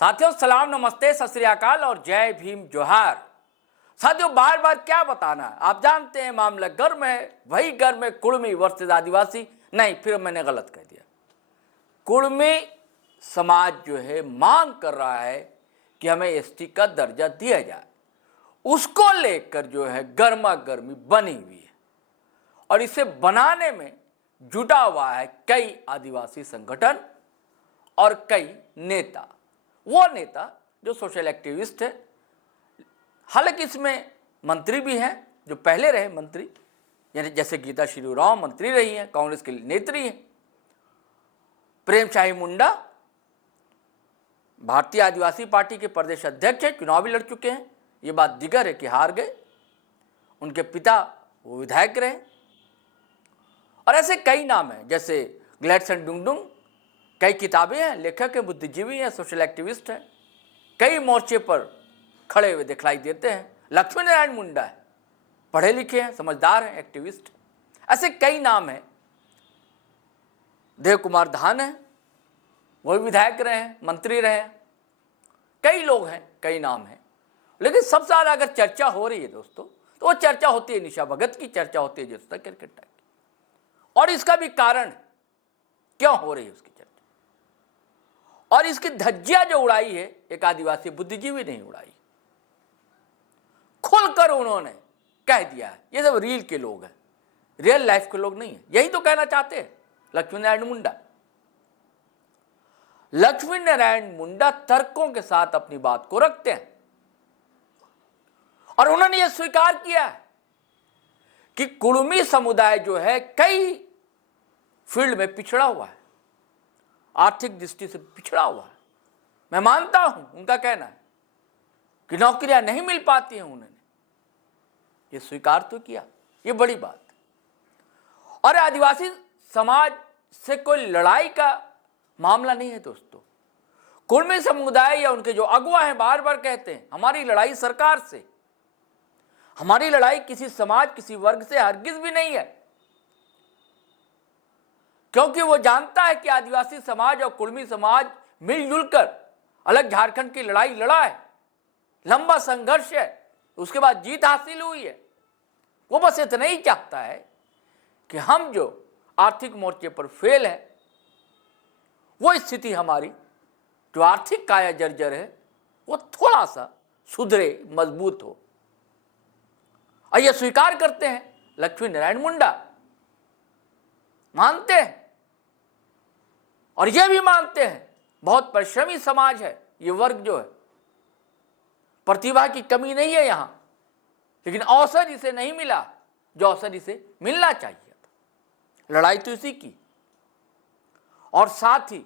साथियों सलाम नमस्ते सत श्री अकाल और जय भीम जोहार। साथियों बार बार क्या बताना है, आप जानते हैं मामला गर्म है। वही गर्म है कुड़मी वर्सेस आदिवासी। नहीं, फिर मैंने गलत कह दिया। कुड़मी समाज जो है मांग कर रहा है कि हमें एसटी का दर्जा दिया जाए। उसको लेकर जो है गर्मा गर्मी बनी हुई है और इसे बनाने में जुटा हुआ है कई आदिवासी संगठन और कई नेता। वो नेता जो सोशल एक्टिविस्ट है, हालांकि इसमें मंत्री भी हैं जो पहले रहे मंत्री, यानी जैसे गीता शिरूराव मंत्री रही हैं, कांग्रेस की नेत्री हैं। प्रेम शाही मुंडा भारतीय आदिवासी पार्टी के प्रदेश अध्यक्ष हैं, चुनाव भी लड़ चुके हैं। ये बात दिगर है कि हार गए। उनके पिता वो विधायक रहे। और ऐसे कई नाम हैं, जैसे ग्लैडसन डुंगडुंग। कई किताबें हैं, लेखक हैं, बुद्धिजीवी हैं, सोशल एक्टिविस्ट हैं, कई मोर्चे पर खड़े हुए दिखलाई देते हैं। लक्ष्मी नारायण मुंडा है, पढ़े लिखे हैं, समझदार हैं, एक्टिविस्ट। ऐसे कई नाम हैं। देव कुमार धान है, वो भी विधायक रहे हैं, मंत्री रहे हैं। कई लोग हैं, कई नाम हैं। लेकिन सबसे ज़्यादा अगर चर्चा हो रही है दोस्तों, तो वो चर्चा होती है निशा भगत की, चर्चा होती है ज्योत्सना किरकिट्टा की। और इसका भी कारण क्यों हो रही है उसकी चर्चा, और इसकी धज्जियां जो उड़ाई है एक आदिवासी बुद्धिजीवी नहीं उड़ाई। खुलकर उन्होंने कह दिया है ये सब रील के लोग हैं, रियल लाइफ के लोग नहीं है। यही तो कहना चाहते हैं लक्ष्मी नारायण मुंडा। लक्ष्मी नारायण मुंडा तर्कों के साथ अपनी बात को रखते हैं और उन्होंने यह स्वीकार किया है कि कुड़मी समुदाय जो है कई फील्ड में पिछड़ा हुआ है, आर्थिक दृष्टि से पिछड़ा हुआ है। मैं मानता हूं उनका कहना है कि नौकरियां नहीं मिल पाती हैं, उन्होंने ये स्वीकार तो किया। ये बड़ी बात है। और आदिवासी समाज से कोई लड़ाई का मामला नहीं है दोस्तों। कुड़मी समुदाय या उनके जो अगुवा हैं बार बार कहते हैं हमारी लड़ाई सरकार से, हमारी लड़ाई किसी समाज किसी वर्ग से हरगिज भी नहीं है, क्योंकि वो जानता है कि आदिवासी समाज और कुड़मी समाज मिलजुल कर अलग झारखंड की लड़ाई लड़ा है। लंबा संघर्ष है, उसके बाद जीत हासिल हुई है। वो बस इतना ही चाहता है कि हम जो आर्थिक मोर्चे पर फेल है, वो स्थिति हमारी जो आर्थिक काया जर्जर है वो थोड़ा सा सुधरे, मजबूत हो। और ये स्वीकार करते हैं लक्ष्मी नारायण मुंडा, मानते हैं। और ये भी मानते हैं बहुत परिश्रमी समाज है ये वर्ग जो है, प्रतिभा की कमी नहीं है यहां, लेकिन अवसर इसे नहीं मिला जो अवसर इसे मिलना चाहिए था। लड़ाई तो इसी की। और साथ ही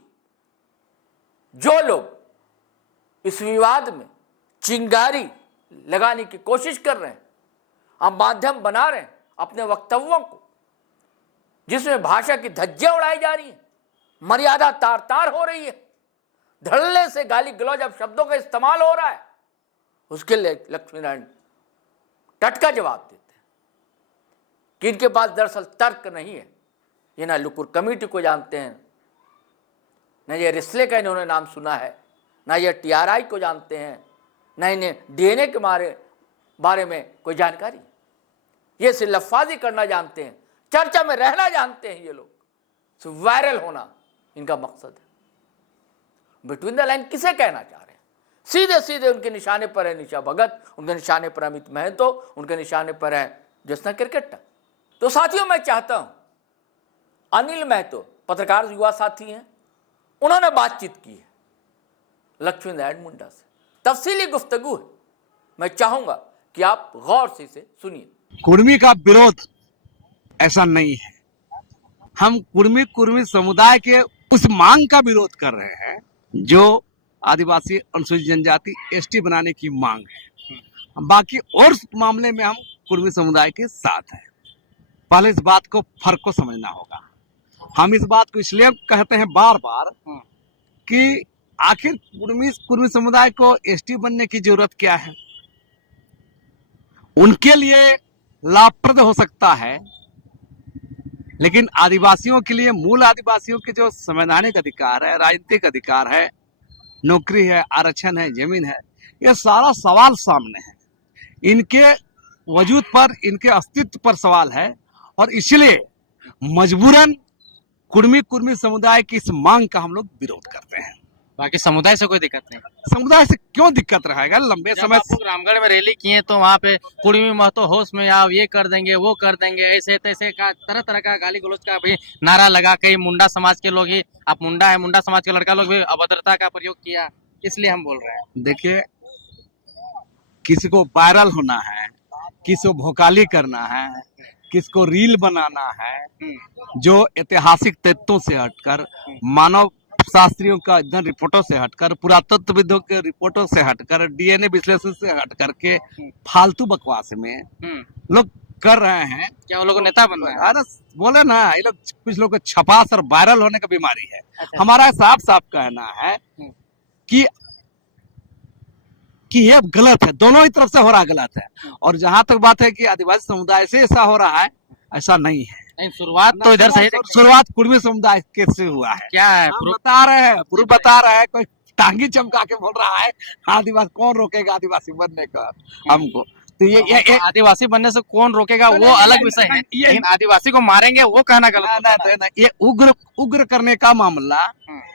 जो लोग इस विवाद में चिंगारी लगाने की कोशिश कर रहे हैं, आप माध्यम बना रहे हैं अपने वक्तव्यों को, जिसमें भाषा की धज्जियां उड़ाई जा रही है, मर्यादा तार तार हो रही है, धड़ल्ले से गाली गलौज अब शब्दों का इस्तेमाल हो रहा है, उसके लिए लक्ष्मी नारायण टटका जवाब देते हैं कि इनके पास दरअसल तर्क नहीं है। ये ना लुकुर कमेटी को जानते हैं, न ये रिस्ले का इन्होंने नाम सुना है, ना ये टीआरआई को जानते हैं, ना इन्हें डीएनए के बारे में कोई जानकारी। ये सिर्फ लफ्फाजी करना जानते हैं, चर्चा में रहना जानते हैं। ये लोग वायरल होना इनका मकसद है। बिटवीन द लाइन किसे कहना चाह रहे हैं? सीधे सीधे उनके निशाने पर है निशा भगत, उनके निशाने पर अमित महतो, उनके निशाने पर है ज्योत्सना किरकिट्टा। तो साथियों मैं चाहता हूं, अनिल महतो पत्रकार युवा साथी हैं, उन्होंने बातचीत की है लक्ष्मी नारायण मुंडा से, तफसीली गुफ्तगू है। मैं चाहूंगा कि आप गौर से इसे सुनिए। कुड़मी का विरोध ऐसा नहीं है। हम कुड़मी समुदाय के उस मांग का विरोध कर रहे हैं जो आदिवासी अनुसूचित जनजाति एसटी बनाने की मांग है। बाकी और मामले में हम कुड़मी समुदाय के साथ हैं। पहले इस बात को फर्क को समझना होगा। हम इस बात को इसलिए कहते हैं बार बार कि आखिर कुड़मी समुदाय को एसटी बनने की जरूरत क्या है। उनके लिए लाभप्रद हो सकता है, लेकिन आदिवासियों के लिए, मूल आदिवासियों के जो संवैधानिक अधिकार है, राजनीतिक अधिकार है, नौकरी है, आरक्षण है, जमीन है, ये सारा सवाल सामने है। इनके वजूद पर, इनके अस्तित्व पर सवाल है, और इसलिए मजबूरन कुर्मी समुदाय की इस मांग का हम लोग विरोध करते हैं। बाकी समुदाय से कोई दिक्कत नहीं। समुदाय से क्यों दिक्कत रहेगा? लंबे जब समय आप लोग रामगढ़ में रैली किए तो वहाँ पे कुर्मी महतो होश में आओ, ये कर देंगे, वो कर देंगे, ऐसे तैसे का तरह तरह का गाली गलौज का भी नारा लगा। कई मुंडा समाज के लोग ही, आप मुंडा है, मुंडा समाज के लड़का लोग भी अभद्रता का प्रयोग किया, इसलिए हम बोल रहे हैं। देखिए, किसी को वायरल होना है, किसी को भोकाली करना है, किसी को रील बनाना है, जो ऐतिहासिक तथ्यों से हटकर, मानव शास्त्रियों का अध्ययन रिपोर्टों से हटकर, पुरातत्वविदों के रिपोर्टों से हटकर, डीएनए विश्लेषण से हट करके फालतू बकवास में लोग कर रहे हैं। क्या वो लोग नेता बन रहे हैं? अरे बोले ना, ये लोग, कुछ लोग को छपास और वायरल होने का बीमारी है। अच्छा। हमारा साफ साफ कहना है कि ये गलत है, दोनों ही तरफ से हो रहा गलत है। और जहां तक बात है कि आदिवासी समुदाय से ऐसा हो रहा है, ऐसा नहीं है। नहीं, शुरुआत तो इधर से ही शुरुआत कुर्मी समुदाय के से हुआ है। क्या है? हम बता रहे हैं, पूर्व बता रहे हैं, कोई टांगी चमका के बोल रहा है आदिवासी, कौन रोकेगा आदिवासी बनने का हमको? तो ये आदिवासी बनने से कौन रोकेगा वो अलग विषय है, लेकिन आदिवासी को मारेंगे वो कहना गलत है। ये उग्र करने का मामला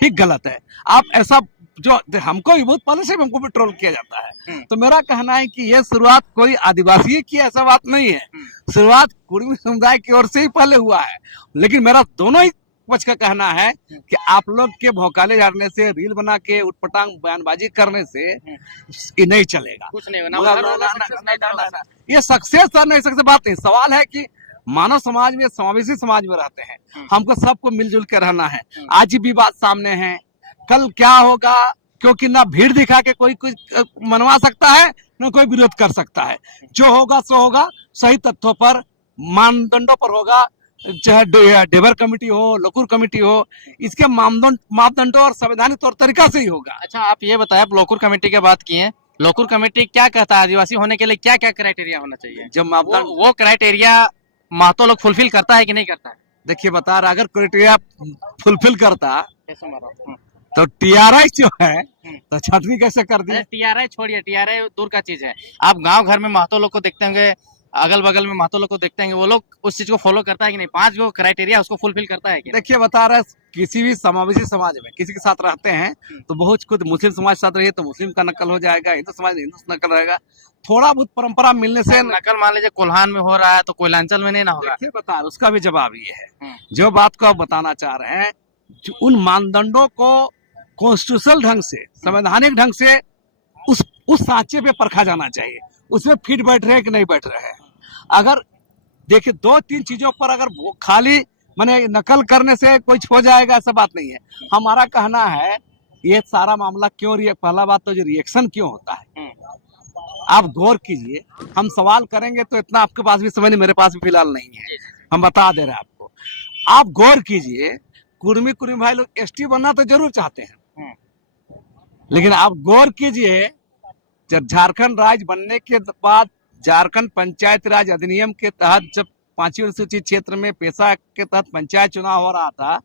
ही गलत है। आप ऐसा, जो हमको भी बहुत पहले से हमको भी ट्रोल किया जाता है, तो मेरा कहना है कि ये शुरुआत कोई आदिवासी की ऐसा बात नहीं है, शुरुआत कुर्मी समुदाय की ओर से ही पहले हुआ है। लेकिन मेरा दोनों ही पक्ष का कहना है कि आप लोग के भौकाले झाड़ने से, रील बना के उटपटांग बयानबाजी करने से ये नहीं चलेगा, कुछ नहीं होगा। ये सक्सेस और नहीं सक्सेस बात नहीं, सवाल है कि मानव समाज में, समावेशी समाज में रहते हैं, हमको सबको मिलजुल के रहना है। आज भी बात सामने है, कल क्या होगा, क्योंकि ना भीड़ दिखा के कोई कुछ मनवा सकता है, ना कोई विरोध कर सकता है। जो होगा सो होगा, सही तथ्यों पर, मानदंडों पर होगा, चाहे डेवर कमेटी हो, लोकुर कमेटी हो, इसके मापदंडों और संवैधानिक तौर तरीका से ही होगा। अच्छा, आप ये बताएं, आप लोकुर कमेटी की बात किए, लोकुर कमेटी क्या कहता है आदिवासी होने के लिए क्या क्या क्राइटेरिया होना चाहिए? जब मापदंड वो क्राइटेरिया महतो लोग फुलफिल करता है कि नहीं करता है? देखिए बता रहा, अगर क्राइटेरिया फुलफिल करता तो टीआरआई जो है तो छटनी कैसे कर दिया? टीआरआई छोड़िए, टीआरआई दूर का चीज है। आप गांव घर में महतो लोग को देखते होंगे, अगल बगल में महतो लोग को देखते हैं, वो लोग उस चीज को फॉलो करता है कि नहीं? 5 जो क्राइटेरिया उसको फुलफिल करता है कि? देखिए बता रहे, किसी भी समावेशी समाज में किसी के साथ रहते हैं तो बहुत कुछ, मुस्लिम समाज के साथ रहिए तो मुस्लिम का नकल हो जाएगा, हिंदू समाज में हिंदू नकल रहेगा, थोड़ा बहुत परंपरा मिलने से नकल मान लीजिए कोल्हान में हो रहा है तो कोयलांचल में नहीं ना होगा। देखिए बता रहे, उसका भी जवाब ये है, जो बात को आप बताना चाह रहे हैं, उन मानदंडों को कॉन्स्टिट्यूशनल ढंग से, संवैधानिक ढंग से उस सांचे पे परखा जाना चाहिए, उसमें फिट बैठ रहे हैं कि नहीं बैठ रहे हैं। अगर देखिए 2-3 चीजों पर अगर वो खाली माने नकल करने से कुछ हो जाएगा, ऐसा बात नहीं है। हमारा कहना है ये सारा मामला क्यों, पहला बात तो जो रिएक्शन क्यों होता है, आप गौर कीजिए। हम सवाल करेंगे तो इतना आपके पास भी समय नहीं, मेरे पास भी फिलहाल नहीं है, हम बता दे रहे हैं आपको। आप गौर कीजिए, कुर्मी भाई लोग एसटी बनना तो जरूर चाहते हैं, लेकिन आप गौर कीजिए, जब झारखंड राज्य बनने के बाद झारखंड पंचायत राज अधिनियम के तहत जब 5वीं अनुसूचित क्षेत्र में पेशा के तहत पंचायत चुनाव हो रहा था,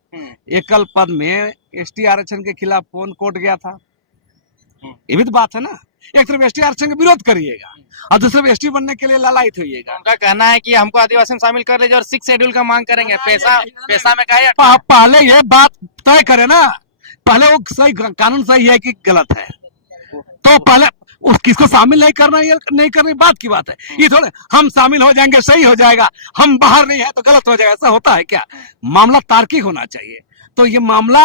एकल पद में एसटी आरक्षण के खिलाफ कौन कोर्ट गया था? ये भी तो बात है ना। एक तरफ एसटी आरक्षण का विरोध करिएगा और दूसरे तरफ एसटी बनने के लिए लालायित होइएगा। उनका कहना है कि हमको आदिवासी में शामिल कर लीजिए और 6 शेड्यूल का मांग करेंगे। पैसा में कहा, पहले ये बात तय करे ना, पहले वो सही कानून सही है कि गलत है, तो पहले किसको शामिल नहीं करना, ये नहीं करनी बात की बात है। ये थोड़े हम शामिल हो जाएंगे सही हो जाएगा, हम बाहर नहीं है तो गलत हो जाएगा, ऐसा होता है क्या? मामला तार्किक होना चाहिए, तो ये मामला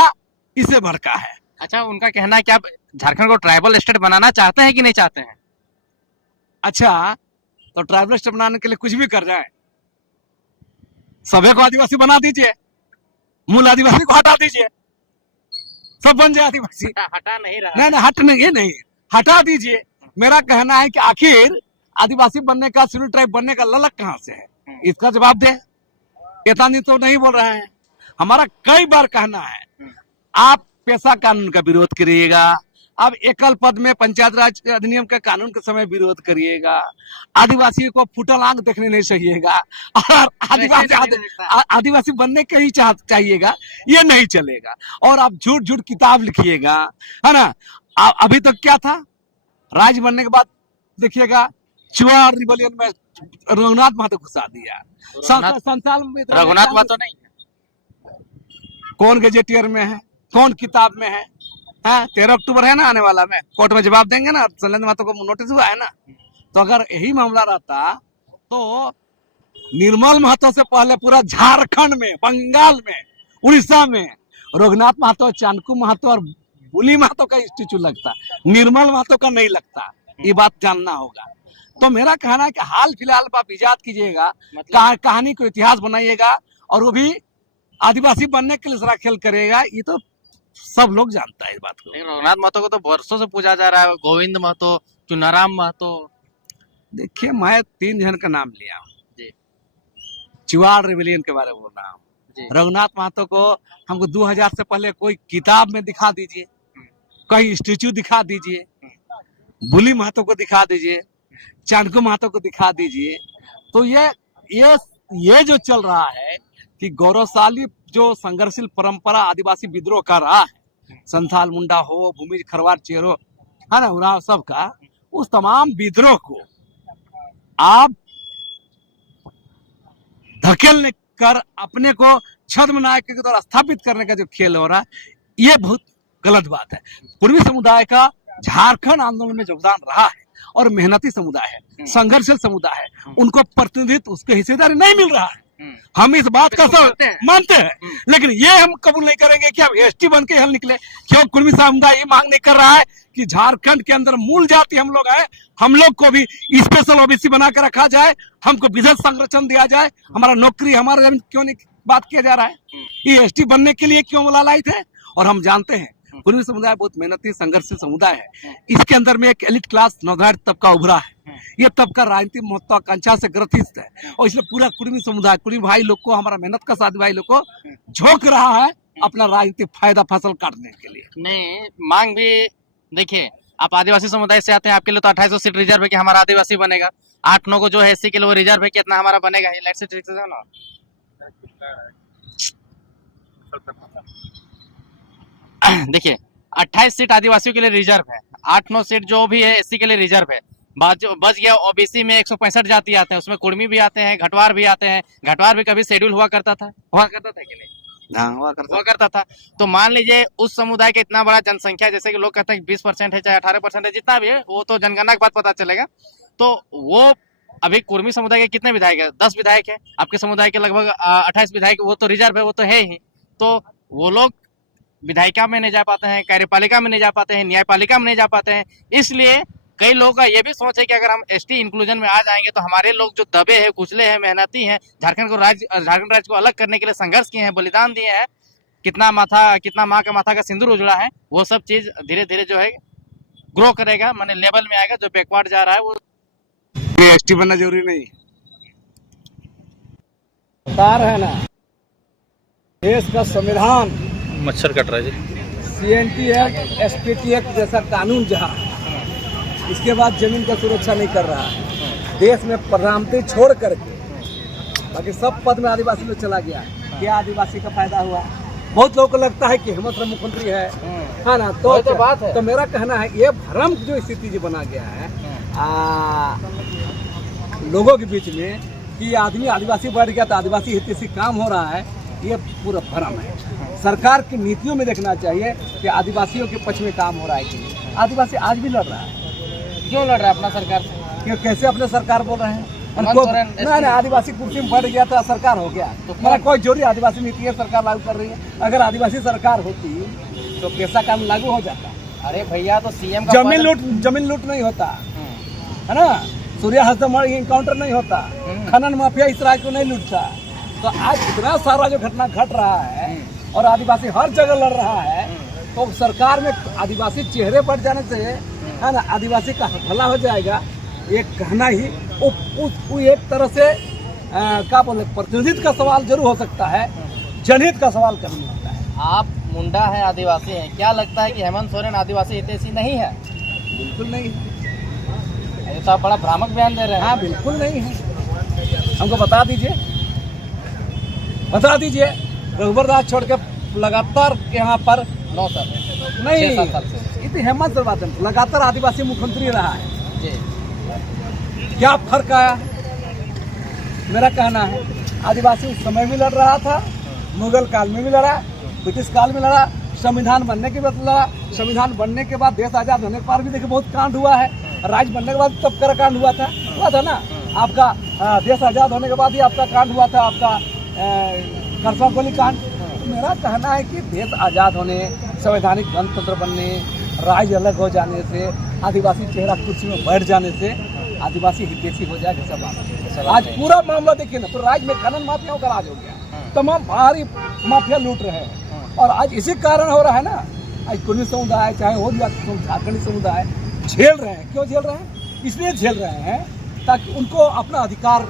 इसे भड़का है। अच्छा, उनका कहना है कि आप झारखंड को ट्राइबल स्टेट बनाना चाहते हैं कि नहीं चाहते हैं? अच्छा, तो ट्राइबल स्टेट बनाने के लिए कुछ भी कर जाए, सभी को आदिवासी बना दीजिए, मूल आदिवासी को हटा दीजिए, सब बन जाए आदिवासी। हटा नहीं रहा, नहीं हट नहीं, ये नहीं, हटा दीजिए। मेरा कहना है कि आखिर आदिवासी बनने का, शेड्यूल ट्राइब बनने का ललक कहां से है, इसका जवाब दे। इतना नहीं तो नहीं बोल रहे हैं। हमारा कई बार कहना है, आप पेशा कानून का विरोध करिएगा, आप एकल पद में पंचायत राज अधिनियम के कानून के समय विरोध करिएगा, आदिवासी को फुटल आंख देखने नहीं चाहिएगा, और आदिवासी बनने के ही चाहिएगा, ये नहीं चलेगा। और आप झूठ किताब लिखिएगा, है ना, अभी तक क्या था, राज्य बनने के बाद देखिएगा चुनाव रिवोल्यूशन में रघुनाथ महतो घुसा दिया। संसाल में रघुनाथ महतो नहीं कौन गजेटियर में है, कौन किताब में है? 13 अक्टूबर है ना आने वाला, में कोर्ट में जवाब देंगे ना, शैलेंद्र महतो को नोटिस हुआ है ना। तो अगर यही मामला रहता तो निर्मल महतो से पहले पूरा झारखंड में, बंगाल में, उड़ीसा में रघुनाथ महतो, चाणक्य महतो और बुली महतो का स्टेचू लगता, निर्मल महतो का नहीं लगता। ये बात जानना होगा। तो मेरा कहना है कि हाल फिलहाल आप इजाद कीजिएगा, कहानी को इतिहास बनाइएगा, और वो भी आदिवासी बनने के लिए सारा खेल करेगा। ये तो सब लोग जानता है इस बात को। रघुनाथ महतो को तो वर्षों से पूछा जा रहा है, गोविंद महतो, चुनाराम महतो। देखिए, मैं 3 जन का नाम लिया जी। चुनाव रिवोल्यूशन के बारे में बोल रहा हूँ। रघुनाथ महतो को हमको 2000 से पहले कोई किताब में दिखा दीजिए, कहीं स्टेचू दिखा दीजिए, बुली महतो को दिखा दीजिए, चाणक्य महतो को दिखा दीजिए। तो ये जो चल रहा है कि गौरवशाली जो संघर्षशील परंपरा आदिवासी विद्रोह का रहा है, संथाल मुंडा हो, भूमिज खरवार चेरो, है ना, उराव सबका, उस तमाम विद्रोह को आप धकेलने कर अपने को छद्म नायक के द्वारा स्थापित करने का जो खेल हो रहा है, ये बहुत गलत बात है। पूर्वी समुदाय का झारखंड आंदोलन में योगदान रहा है और मेहनती समुदाय है, संघर्षशील समुदाय है, उनको प्रतिनिधित्व, उसके हिस्सेदारी नहीं मिल रहा है। हम इस बात का सब मानते हैं, लेकिन ये हम कबूल नहीं करेंगे कि अब एसटी बन के हल निकले। क्यों कुर्मी समुदाय ये मांग नहीं कर रहा है कि झारखंड के अंदर मूल जाति हम लोग हैं, हम लोग को भी स्पेशल ओबीसी बना कर रखा जाए, हमको विशेष संरक्षण दिया जाए, हमारा नौकरी, हमारा जमीन क्यों नहीं बात किया जा रहा है? ये एसटी बनने के लिए क्यों लालायित है? और हम जानते हैं कुर्मी समुदाय बहुत मेहनती संघर्षशील समुदाय है। इसके अंदर में एक एलिट क्लास नौधारित तबका उभरा है। ये तबका राजनीतिक महत्वाकांक्षा से ग्रसित है, और इसलिए पूरा कुर्मी समुदाय, कुर्मी भाई लोग को, हमारा मेहनत का साथी भाई लोग को झोंक रहा है अपना राजनीतिक फायदा फसल काटने के लिए। नहीं, मांग भी देखिए, आप आदिवासी समुदाय से आते हैं, आपके लिए तो 2800 सीट रिजर्व है कि हमारा आदिवासी बनेगा। 8-9 को जो है एससी के लिए वो रिजर्व है, कितना हमारा बनेगा? ना देखिए, 28 सीट आदिवासियों के लिए रिजर्व है, 8-9 सीट जो भी है एससी के लिए रिजर्व है। बच गया ओबीसी में 165 जाति आते हैं, उसमें कुर्मी भी आते हैं, घटवार भी आते हैं। घटवार भी कभी शेड्यूल हुआ करता था कि नहीं? हुआ करता था। तो मान लीजिए उस समुदाय का इतना बड़ा जनसंख्या, जैसे कि लोग कहते हैं 20% है, चाहे 18% है, जितना भी है, वो तो जनगणना के बाद पता चलेगा। तो वो अभी कुर्मी समुदाय के कितने विधायक है? 10 विधायक है। आपके समुदाय के लगभग 28 विधायक, वो तो रिजर्व है, वो तो है ही। तो वो लोग विधायिका में नहीं जा पाते हैं, कार्यपालिका में नहीं जा पाते हैं, न्यायपालिका में नहीं जा पाते हैं। इसलिए कई लोगों का ये भी सोच है कि अगर हम एसटी इंक्लूजन में आ जाएंगे तो हमारे लोग जो दबे हैं, कुचले हैं, मेहनती हैं, झारखंड राज्य को अलग करने के लिए संघर्ष किए हैं, बलिदान दिए हैं, कितना माँ का माथा का सिंदूर उजड़ा है, वो सब चीज धीरे धीरे जो है ग्रो करेगा, माने लेवल में आएगा। जो बैकवर्ड जा रहा है वो एसटी बनना जरूरी नहीं है ना। देश का संविधान, मच्छर कट रहा है जी, सीएनटी एक्ट, एसपीटी एक्ट जैसा कानून जहाँ, इसके बाद जमीन का सुरक्षा नहीं कर रहा है। देश में प्रधानमंत्री छोड़ करके बाकी सब पद में आदिवासी लोग चला गया। क्या आदिवासी का फायदा हुआ? बहुत लोगों को लगता है कि हेमंत राय मुख्यमंत्री है ना। तो बात है। तो मेरा कहना है ये भ्रम जो स्थिति जो बना गया है लोगों के बीच में कि आदमी आदिवासी बढ़ गया तो आदिवासी हित से काम हो रहा है, ये पूरा भ्रम है। सरकार की नीतियों में देखना चाहिए कि आदिवासियों के पक्ष में काम हो रहा है कि नहीं। आदिवासी आज भी लड़ रहा है। क्यों लड़ रहा है अपना सरकार से? क्यों कैसे अपने सरकार बोल रहे हैं? नहीं, आदिवासी कुर्सी में बढ़ गया तो सरकार हो गया। तो मेरा कोई जरूरी आदिवासी नीति है सरकार लागू कर रही है। अगर आदिवासी सरकार होती तो पेशा कानून लागू हो जाता। अरे भैया, तो सीएम जमीन लूट नहीं होता है ना, सूर्य हस्तमल इनकाउंटर नहीं होता, खनन माफिया इस राज्य को नहीं लूटता। तो आज इतना सारा जो घटना घट रहा है और आदिवासी हर जगह लड़ रहा है, तो सरकार में आदिवासी चेहरे बढ़ जाने से है ना आदिवासी का भला हो जाएगा, ये कहना ही वो एक तरह से क्या बोले, प्रतिनिधित्व का सवाल जरूर हो सकता है, जनहित का सवाल कभी होता है। आप मुंडा है, आदिवासी है, क्या लगता है कि हेमंत सोरेन आदिवासी हितैषी नहीं है? बिल्कुल नहीं है। ये तो आप बड़ा भ्रामक बयान दे रहे हैं। हाँ, बिल्कुल नहीं है। हमको बता दीजिए रघुवर दास छोड़ के लगातार यहाँ पर 9 साल नहीं, ये तो हेमंत सोरेन लगातार आदिवासी मुख्यमंत्री रहा है, जी क्या फर्क आया? मेरा कहना है आदिवासी उस समय भी लड़ रहा था, मुगल काल में भी लड़ा, ब्रिटिश काल में लड़ा, संविधान बनने के बाद लड़ा, संविधान बनने के बाद देश आजाद होने के बाद भी देखिए बहुत कांड हुआ है, राज्य बनने के बाद तब कर कांड हुआ था ना आपका, देश आजाद होने के बाद ही आपका कांड हुआ था, आपका करसा गोली कांड। तो मेरा कहना है कि देश आजाद होने, संवैधानिक गणतंत्र बनने, राज्य अलग हो जाने से, आदिवासी चेहरा कुर्सी में बैठ जाने से आदिवासी हितैषी हो जाएगा सब बात। आज पूरा मामला देखिए ना, तो राज्य में खनन माफियाओं का राज हो गया, तमाम बाहरी माफिया लूट रहे हैं, और आज इसी कारण हो रहा है ना, आज कुर्मी समुदाय चाहे हो या झारखंडी समुदाय झेल रहे हैं। क्यों झेल रहे हैं? इसलिए झेल रहे हैं ताकि उनको अपना अधिकार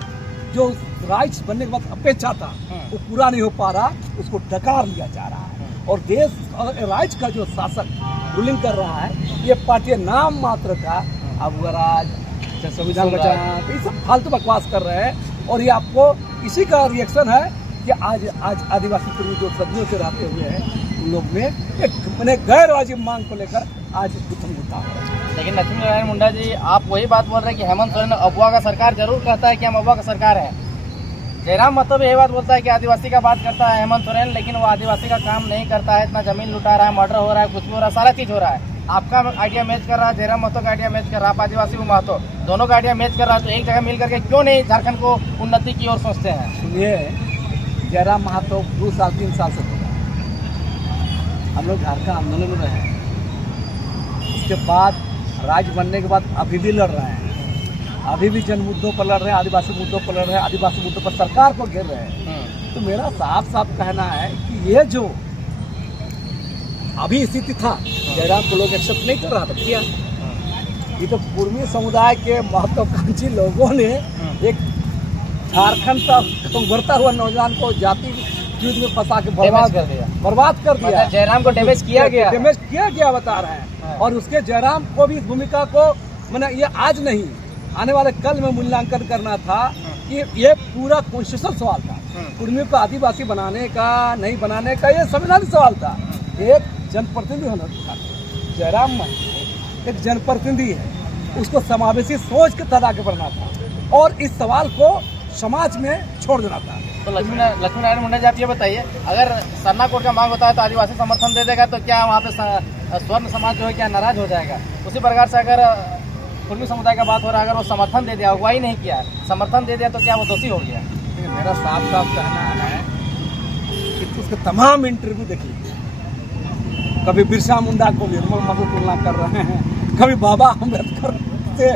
जो राइट्स बनने के बाद अपेक्षा था वो पूरा नहीं हो पा रहा, उसको डकार लिया जा रहा है, और देश राज्य का जो शासक रूलिंग कर रहा है, ये पार्टी नाम मात्र का अब राज संविधान बचाना, तो ये सब फालतू बकवास कर रहे हैं। और ये आपको इसी का रिएक्शन है कि आज आदिवासी कुर्मी जो सदियों से रहते हुए हैं, उन लोग में एक मैंने गैर वाजिब मांग को लेकर आज गुत्थम गुत्था हो रहा है। लेकिन लक्ष्मी नारायण मुंडा जी, आप वही बात बोल रहे हैं कि हेमंत सोरेन अफवाह का सरकार जरूर कहता है कि हम अफवाह का सरकार है। जयराम महतो भी यही बात बोलता है कि आदिवासी का बात करता है हेमंत सोरेन, लेकिन वो आदिवासी का काम नहीं करता है, इतना जमीन लुटा रहा है, मर्डर हो रहा है, कुछ भी हो रहा है, सारा चीज हो रहा है। आपका आइडिया मैच कर रहा है, जयराम महतो का आइडिया मैच कर रहा है, आप आदिवासी को महतो दोनों का आइडिया मैच कर रहा है, तो एक जगह मिल करके क्यों नहीं झारखंड को उन्नति की ओर सोचते हैं? सुनिए, जयराम महतो 2 साल 3 साल से हम लोग झारखंड आंदोलन में रहे, उसके बाद राज्य बनने के बाद अभी भी लड़ रहे हैं, अभी भी जन मुद्दों पर लड़ रहे हैं, आदिवासी मुद्दों पर लड़ रहे हैं, आदिवासी मुद्दों पर सरकार को घेर रहे हैं। तो मेरा साफ साफ कहना है कि ये जो अभी स्थिति था, जयराम को लोग एक्सेप्ट नहीं कर रहा था, किया ये तो कुर्मी समुदाय के महत्वाकांक्षी लोगों ने एक झारखंड तक उभरता हुआ नौजवान को जाति युद्ध में फंसा के बर्बाद कर दिया। जयराम को डैमेज किया गया बता रहे हैं, और उसके जयराम को भी इस भूमिका को मैंने ये आज नहीं आने वाले कल में मूल्यांकन करना था कि ये पूरा कॉन्स्टिट्यूशनल सवाल था, कुर्मी को आदिवासी बनाने का नहीं बनाने का, ये संवैधानिक सवाल था। एक जनप्रतिनिधि होना था, जयराम महतो एक जनप्रतिनिधि है, उसको समावेशी सोच के तहत आगे बढ़ना था और इस सवाल को समाज में छोड़ देना था। तो लक्ष्मी नारायण मुंडा जी, आप ये बताइए, अगर सरना कोर्ट का मांग होता है तो आदिवासी समर्थन दे देगा, तो क्या वहाँ पे स्वर्ण समाज जो है क्या नाराज हो जाएगा? उसी प्रकार से अगर कुर्मी समुदाय का बात हो रहा है, अगर वो समर्थन दे दिया, अगुवाई नहीं किया, समर्थन दे दिया, तो क्या वो दोषी हो गया? मेरा साफ साफ कहना है कि उसके तमाम इंटरव्यू देख लीजिए, कभी बिरसा मुंडा को निर्मल महतो तुलना कर रहे हैं, कभी बाबा अम्बेडकर से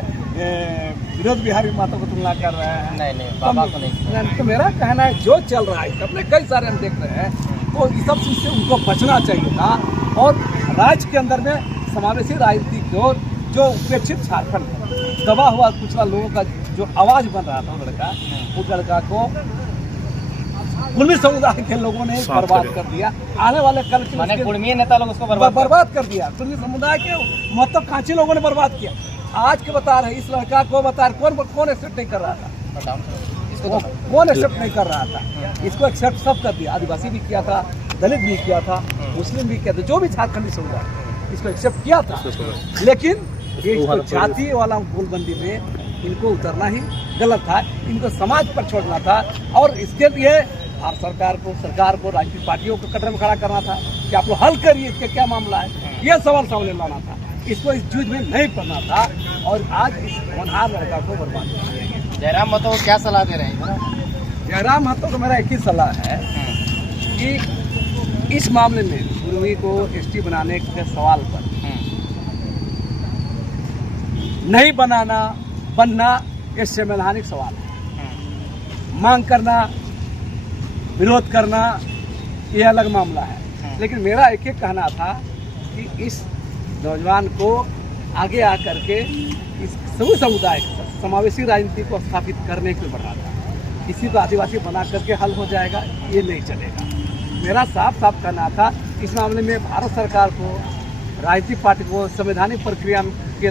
विनोद बिहारी महतो को तुलना कर रहे हैं। नहीं बाबा को नहीं। तो मेरा कहना है जो चल रहा है, अपने कई सारे हम देख रहे हैं, तो इस सब चीज़ से उनको बचना चाहिए था, और राज्य के अंदर में समावेशी राजनीति की ओर जो उपेक्षित झारखंड दबा हुआ कुचला लोगों का जो आवाज़ बन रहा था, वो लड़का को कुर्मी समुदाय के लोगों ने बर्बाद कर दिया। आने वाले कल के कुर्मी नेता लोग उसको बर्बाद कर दिया, कुर्मी समुदाय के महत्वाकांक्षी लोगों ने बर्बाद किया। आज के बता रहे, इस लड़का को बता रहे, कौन एक्सेप्ट नहीं कर रहा था, कौन एक्सेप्ट नहीं कर रहा था, इसको एक्सेप्ट सब कर दिया। आदिवासी भी किया था, दलित भी किया था, मुस्लिम भी किया था, जो भी झारखंडी समुदाय इसको एक्सेप्ट किया था, लेकिन ये जाति वाला गोलबंदी में इनको उतरना ही गलत था, इनको समाज पर छोड़ना था, और इसके लिए भारत सरकार को राजनीतिक पार्टियों को कटरे में खड़ा करना था कि आप लोग हल करिए, इसका क्या मामला है, यह सवाल सामने लाना था, इसको इस युद्ध में नहीं पड़ना था, और आज इस होनहार लड़का को बर्बाद किया। जयराम महतो को क्या सलाह दे रहे हैं? जयराम महतो को मेरा एक ही सलाह है कि इस मामले में कुर्मी को एसटी बनाने के सवाल पर नहीं बनना ये संवैधानिक सवाल है, मांग करना, विरोध करना ये अलग मामला है, लेकिन मेरा एक ही कहना था कि इस नौजवान को आगे आकर के इस सभी समुदाय के समावेशी राजनीति को स्थापित करने के लिए बढ़ा था, किसी को आदिवासी बना करके हल हो जाएगा, ये नहीं चलेगा। मेरा साफ कहना था, इस मामले में भारत सरकार को, राजनीतिक पार्टी को संवैधानिक प्रक्रिया के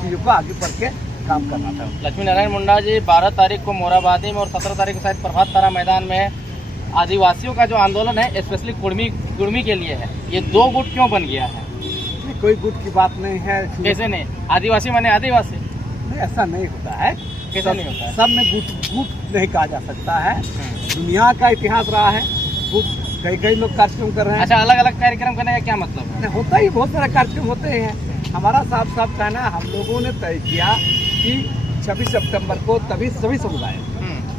चीज़ों को आगे बढ़ के काम करना था। लक्ष्मी नारायण मुंडा जी, 12 तारीख को मोराबादी में और 17 तारीख को शायद प्रभात तारा मैदान में आदिवासियों का जो आंदोलन है, स्पेशली कुर्मी के लिए है, ये 2 गुट क्यों बन गया है? कोई गुट की बात नहीं है। कैसे नहीं? आदिवासी माने आदिवासी, नहीं, ऐसा नहीं होता है। कैसे नहीं होता है? सब में गुट नहीं कहा जा सकता है। दुनिया का इतिहास रहा है, गुट कई लोग कार्यक्रम कर रहे हैं। अच्छा, अलग अलग कार्यक्रम करने का क्या मतलब है? नहीं, होता ही बहुत सारे कार्यक्रम होते हैं। हमारा साफ साफ कहना है, हम लोगों ने तय किया कि 26 सितंबर को तभी सभी समुदाय,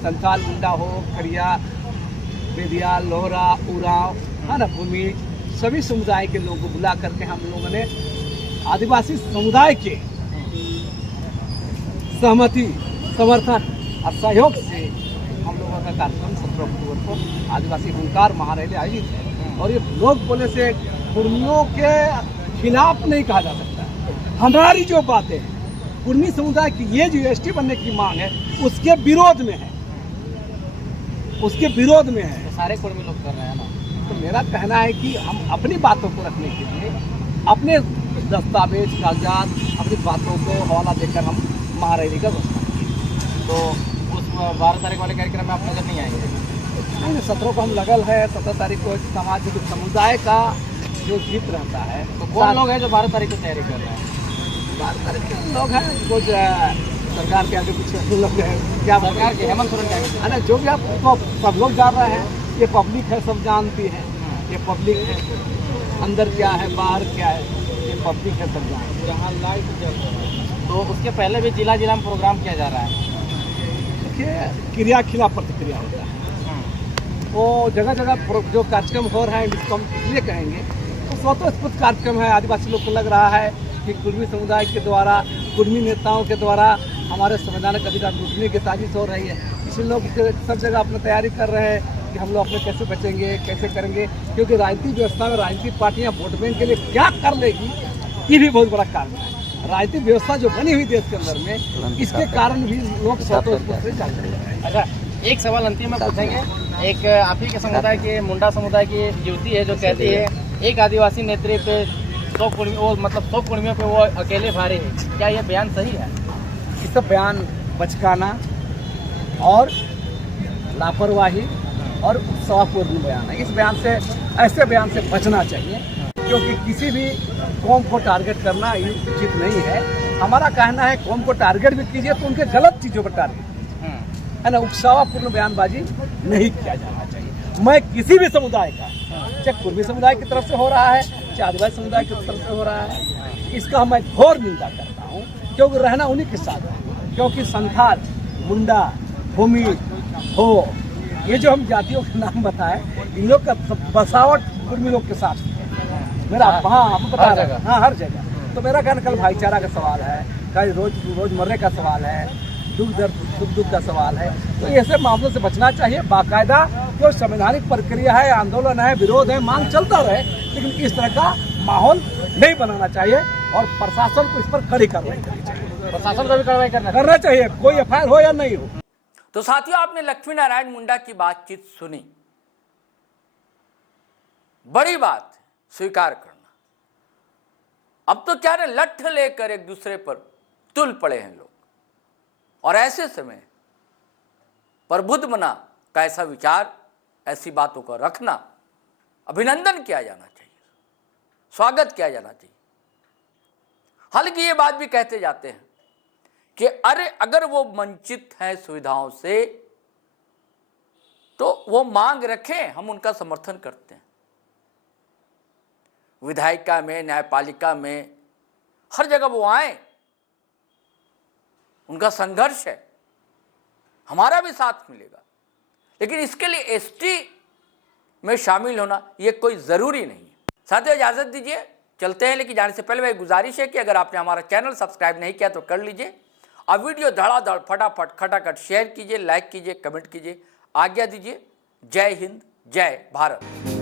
संथाल, मुंडा हो, खड़िया, बेदिया, लोहरा, उरांव, है ना, भूमि, सभी समुदाय के लोगों को बुला करके हम लोगों ने आदिवासी समुदाय के सहमति, समर्थन और सहयोग से हम लोगों का कार्यक्रम 17 अक्टूबर को आदिवासी हुंकार महारैली आयोजित है। और ये लोग बोले से कुर्मियों के खिलाफ नहीं कहा जा सकता। हमारी जो बातें हैं, कुर्मी समुदाय की ये जो एसटी बनने की मांग है, उसके विरोध में है, उसके विरोध में है। तो सारे कुर्मी लोग कर रहे हैं ना। तो मेरा कहना है कि हम अपनी बातों को रखने के लिए अपने दस्तावेज, कागजात, अपनी बातों को हवाला देकर हम महारैली का व्यवस्था करें। तो उस 12 तारीख वाले कार्यक्रम में आप नजर नहीं आएंगे? नहीं, 17 को हम लगल है। 17 तारीख को समाज के समुदाय का जो जीत रहता है। तो कौन लोग हैं जो 12 तारीख को तैयारी कर रहे हैं? 12 तारीख के लोग हैं, कुछ सरकार के आगे पीछे लोग हैं, क्या सरकार के हेमंत सोरेन के आगे? है ना, जो भी आपको सब लोग जान रहे हैं। ये पब्लिक है, सब जानती है। ये पब्लिक है, अंदर क्या है बाहर क्या है, ये पब्लिक है, सब जानती है। जहाँ लाइव चल रहा है, तो उसके पहले भी जिला जिला में प्रोग्राम किया जा रहा है। देखिए, क्रिया खिलाफ प्रतिक्रिया होता है। वो जगह जगह जो कार्यक्रम हो रहा है, जिसको हम इसलिए कहेंगे तो स्वतःस्फूर्त कार्यक्रम है। आदिवासी लोग को लग रहा है कि कुर्मी समुदाय के द्वारा, कुर्मी नेताओं के द्वारा हमारे संवैधानिक अधिकार लूटने की साजिश हो रही है। इसलिए लोग सब जगह अपना तैयारी कर रहे हैं कि हम लोग अपने कैसे बचेंगे, कैसे करेंगे। क्योंकि राजनीतिक व्यवस्था में राजनीतिक पार्टियां वोट बैंक के लिए क्या कर लेगी, ये भी बहुत बड़ा कारण है। राजनीतिक व्यवस्था जो बनी हुई देश के अंदर में, इसके कारण भी लोग स्वतःस्फूर्त से जाते हैं। अच्छा, एक सवाल अंतिम में पूछेंगे। एक आप ही के समुदाय के, मुंडा समुदाय की युवती है जो कहती है एक आदिवासी नेत्री पे 100 कुर्मी, वो मतलब 100 कुर्मियों पे वो अकेले भारी है। क्या ये बयान सही है? ये सब बयान बचकाना और लापरवाही और उत्साहपूर्ण बयान है। इस बयान से, ऐसे बयान से बचना चाहिए, क्योंकि किसी भी कौम को टारगेट करना ये उचित नहीं है। हमारा कहना है कौम को टारगेट भी कीजिए तो उनके गलत चीज़ों पर टारगेट कीजिए, है ना। उत्साहपूर्ण बयानबाजी नहीं किया जाना चाहिए। मैं किसी भी समुदाय का, चाहे कुर्मी समुदाय की तरफ से हो रहा है, चाहे आदिवासी समुदाय की तरफ से हो रहा है, इसका मैं घोर निंदा करता हूँ। क्योंकि रहना उन्हीं के साथ है। क्योंकि संथाल, मुंडा, भूमि हो, ये जो हम जातियों के नाम बताए, इन लोग का बसावट कुर्मी लोग के साथ है। मेरा हम बता रहे हैं, हाँ, हर जगह। तो मेरा कहना कल भाईचारा का सवाल है, कल रोजमर्रे का सवाल है, दुख का सवाल है। तो ऐसे मामलों से बचना चाहिए। बाकायदा जो संवैधानिक प्रक्रिया है, आंदोलन है, विरोध है, मांग चलता रहे, लेकिन इस तरह का माहौल नहीं बनाना चाहिए। और प्रशासन को इस पर कड़ी कार्रवाई करनी चाहिए। प्रशासन को भी कार्रवाई करना चाहिए, कोई एफआईआर हो या नहीं हो। तो साथियों, आपने लक्ष्मी नारायण मुंडा की बातचीत सुनी। बड़ी बात स्वीकार करना। अब तो क्या है, लठ लेकर एक दूसरे पर तुल पड़े हैं लोग। और ऐसे समय प्रबुद्ध का ऐसा विचार, ऐसी बातों को रखना अभिनंदन किया जाना चाहिए, स्वागत किया जाना चाहिए। हालांकि ये बात भी कहते जाते हैं कि अरे अगर वो वंचित हैं सुविधाओं से तो वो मांग रखें, हम उनका समर्थन करते हैं। विधायिका में, न्यायपालिका में, हर जगह वो आए, उनका संघर्ष है, हमारा भी साथ मिलेगा। लेकिन इसके लिए एसटी में शामिल होना ये कोई ज़रूरी नहीं है। साथियों, इजाज़त दीजिए, चलते हैं। लेकिन जाने से पहले वह गुजारिश है कि अगर आपने हमारा चैनल सब्सक्राइब नहीं किया तो कर लीजिए। और वीडियो धड़ाधड़ फटाफट खटाखट शेयर कीजिए, लाइक कीजिए, कमेंट कीजिए। आज्ञा दीजिए। जय हिंद, जय भारत।